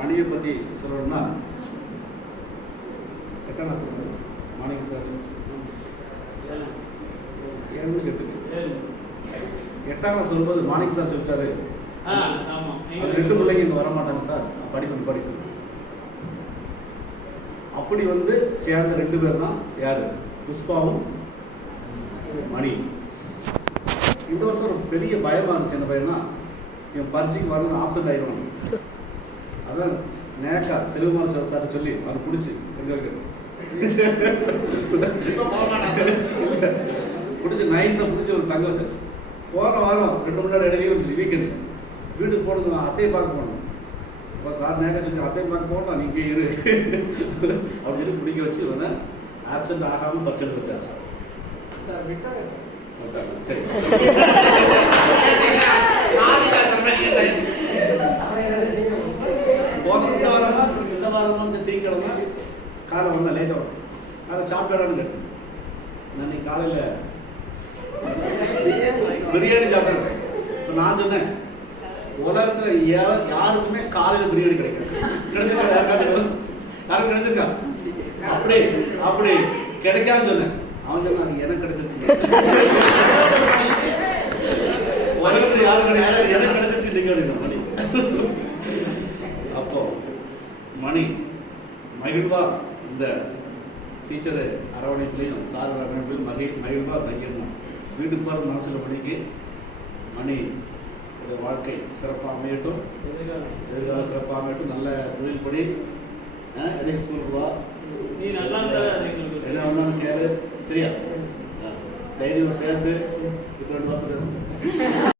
மணியை பற்றி சொல்லணும்னா நான் சொல்கிறேன் மார்னிங் சார். ஏழு எட்டு. எட்டாம் கிளாஸ் வரும்போது மார்னிங் சார் சொல்லிட்டாரு. அது ரெண்டு பிள்ளைங்க இங்கே வர மாட்டாங்க சார். படிக்கணும் படிக்கணும். அப்படி வந்து சேர்ந்த ரெண்டு பேர் தான் யார்? புஷ்பாவும் மணி. இந்த வருஷம் ஒரு பெரிய பயமாக இருந்துச்சு என்ன பையனா இவன் பரீட்சைக்கு வரணும் ஆப்சென்ட் ஆயிடுவான் அதான் நேக்கா செல்வகுமார் சார் சார்ட்ட சொல்லி அவர் பிடிச்சி எங்க வைக்கணும் பிடிச்சி நைஸாக பிடிச்சி ஒரு தங்க வச்சாச்சு. போன வாரம் ரெண்டு மணி நேரம் இடையில வச்சு வீக்கெண்ட் வீட்டுக்கு போனது நான் அத்தையை பார்க்க போனோம் அப்போ சார் நேக்கா சொல்லி அத்தையை பார்க்க போனோம் நீங்க இரு. அப்படின்னு சொல்லி பிடிக்க வச்சு இவனை ஆப்சென்ட் ஆகாமல் பர்சன்ட் வச்சாச்சு. சார் விட்டாங்க சார்? சரி போன இந்த வாரமா இந்த வாரமா இந்த காலை வந்தால் லேட்டாக வரும் காலை சாப்பிட்டாடான்னு கேட்டேன். நான் காலையில் பிரியாணி சாப்பிட்றேன் இப்போ நான் சொன்னேன் உலகத்தில் யா- யாருக்குமே காலையில் பிரியாணி கிடைக்கும் கிடைச்சிருக்கா? யாருக்காச்சும் யாரும் கிடைச்சிருக்கா? அப்படி அப்படி. கிடைக்காதுன்னு சொன்னேன். அவன் சொன்னான் அது எனக்கு கிடைச்சிருக்கு உலகத்தில் யாரும் கிடையாது எனக்கு கிடைச்சிருச்சு. நீங்கள் மணி. அப்போ மணி. மகிழ்வா இந்த டீச்சரு அரவணைப்புலையும் சார் அரவணைப்புலையும் மகி மகிழ்வா தங்கியிருந்தான் வீட்டுக்கு போகிற மனசில் மணிக்கு மணி வாழ்க்கை சிறப்பாக அமையட்டும் எதிர்காலம் சிறப்பாக அமையட்டும் நல்ல தொழில் படி எதுக்கு ஸ்கூலுக்கு வா? நீ நல்லா என்ன ஒன்றாலும் கேளு. சரியா? தைரியம் பேசு. இப்போ ரெண்டு பேசு.